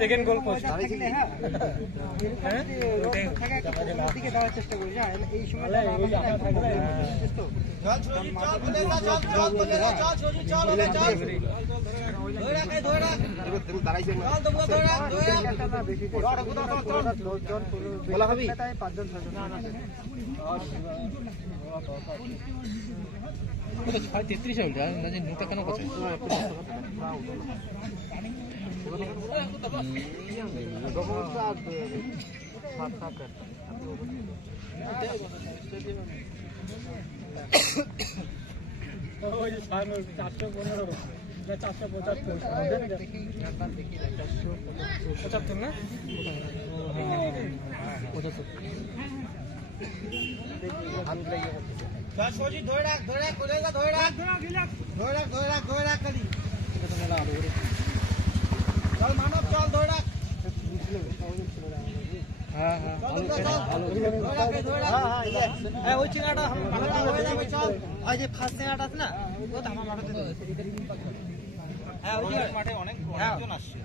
second goal post কেন করছে ওই 415 475 না ওই চিংড়াটা যে ফার্স্ট চিংড়াটা আছে না ও তো আমার মাঠে হ্যাঁ ওই মাঠে অনেকজন আসছে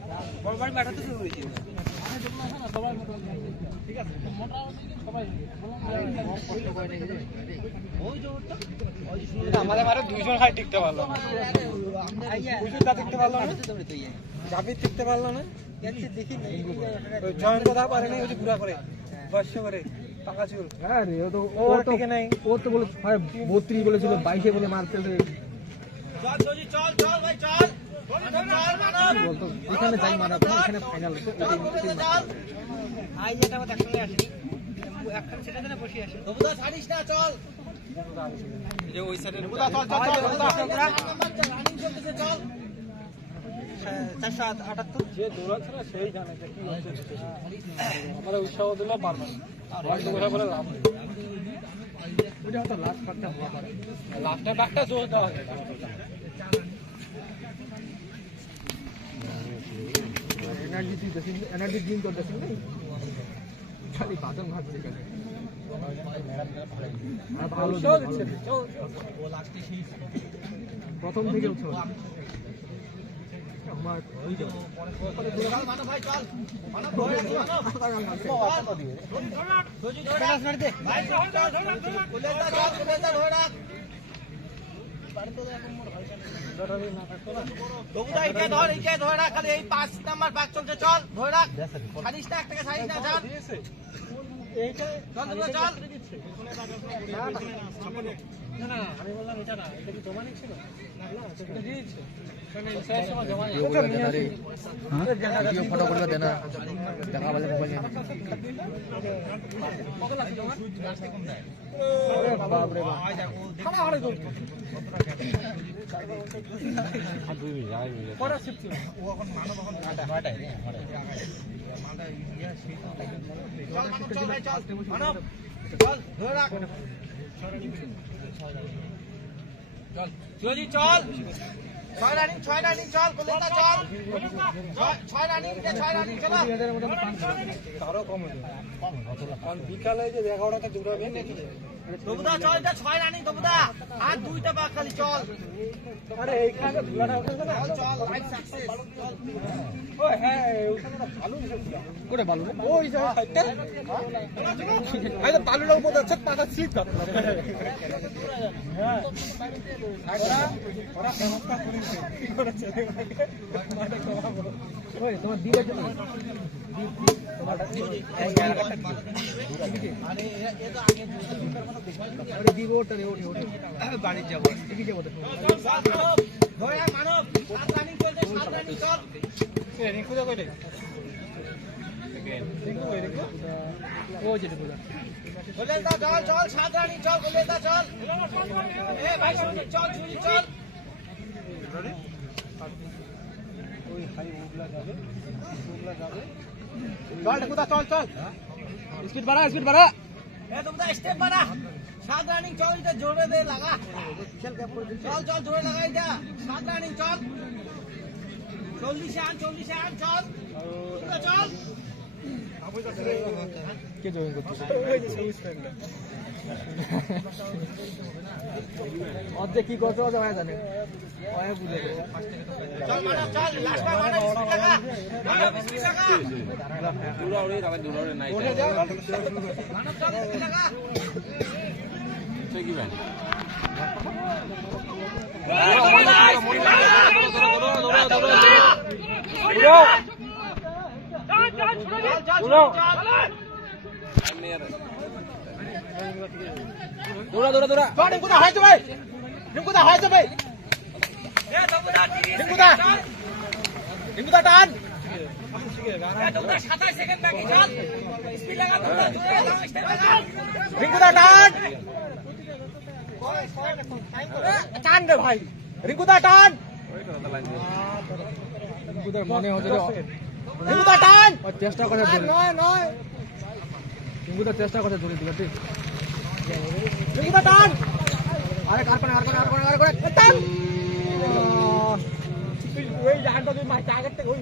বড় বড় মাঠে তো শুরু হয়েছে ঠিক আছে আমাদের মারে দুইজন খাই টিকতে পারলো না টিকতে পারলো না জাবির টিকতে পারলো না দেখি জয়েন কথা পারে নাই ওই যে ঘুরা করে বর্ষ করে পাকা চুল হ্যাঁ রে ও তো বলে 32 বলেছিল 22 বলে মারতে চল ভাই চল বলতো এখানে যাই মারা এখানে ফাইনাল আই যেটা আমাদের একসঙ্গে আসেনি একখান সেটা দেনা বসে আসে দবুদা ছাড়িস না চল এই যে ওই সাইডে দবুদা চল রানিং চলতেছে চল 478 যে দৌড়াচ্ছে না সেই জানে যে কি হচ্ছে আমরা উৎসাহ দিল পারবে আর দৌড়া বলে লাভ নেই ওটা তো লাস্ট পার্টটা হওয়া পারে লাস্টটা ব্যাকটা জোর দাও एनर्जी थी दसिन एनर्जी ड्रिंक कर दसिन नहीं खाली बादाम खा के करे আর ভালো দিচ্ছে ও লাস্টে সেই প্রথম থেকে উঠলো আমার ওই যে পরে দোকান মানো ভাই চল মানো ধরে মানো দিয়ে সোজি ধরে মার দে ভাই চল কোলে দা ধরে রাখ ধরে রাখ খালি এই 5 নাম্বার বাগ চলছে চল ধরে রাখ ছাড়িস না একটাকে ছাড়িস না চল এইটা চল না আমি বললাম এটা না এটা কি জমা নিছিল না এটা দিয়েছে ফটো করবে দেনা দেখা বলে মোবাইল বাপ রে চল চল 6 রানিং চল কলকাতা চল 6 রানিং চলো আরো কম হবে কারণ বিকালে যে 11টাতে দৌড়াবে দবুদা চল এটা 6 রানিং দবুদা আর দুইটা বাক খালি চল আরে এইখানে ধুলাটা উঠে না চল রাইট সাকসেস ওই হ্যাঁ ওখানে ভালো নিছে কোরে ভালো ওই যে সাইডটা আরে বালুটা উপর যাচ্ছে পাটা স্লিপ করতে হ্যাঁ আচ্ছা ওরা ব্যবস্থা করেছে কি করেছে মাঠে কমাবো ওই তোমার দিবে তো তোমার এই জায়গাটা আরে এ তো আগে আরে দিব ওটা রে ওঠে বাড়ি যাব কি যাব ধরে মানব 7 রানিং চলছে 7 রানিং চল এ রিকু দা কইতে রিকু ও যেটা বলা বলে দা চল 7 রানিং চল বলে দা চল এ ভাই চল চল চল ঠেকুদা চল চল স্পিড বাড়া স্পিড বাড়া এ তোমরা স্টেপ বাড়া 7 রানিং চল এটা জোরে দে লাগা চল চল জোরে লাগাই দা 7 রানিং চল 40 আন চল চল কে জয়েন করছিস অর্ধেক কি করতে হবে ভাই জানে ওই বুঝে চল মারা চল লাস্ট বার মারা স্পিড লাগা স্পিড লাগা দৌড়াওড়ে রাখা দৌড়াওড়ে নাই মারা চল স্পিড লাগা তুই কি ভাই দৌড়া দৌড়া দৌড়া রিঙ্কুদা হয়েছে ভাই রিঙ্কুদা হয়েছে ভাই রিঙ্কুদা রিঙ্কুদা টান 27 সেকেন্ড বাকি চল স্পিড লাগা রিঙ্কুদা টান টান রে ভাই রিঙ্কুদা টান মনে হচ্ছে রিঙ্কুদা টান চেষ্টা করে নয় নয় রিঙ্কুদা চেষ্টা করে ধরে দিবে ঠিক রিঙ্কুদা টান আরে আর করে টান ওই জায়গাটা তুই মাছ আগের থেকে ওই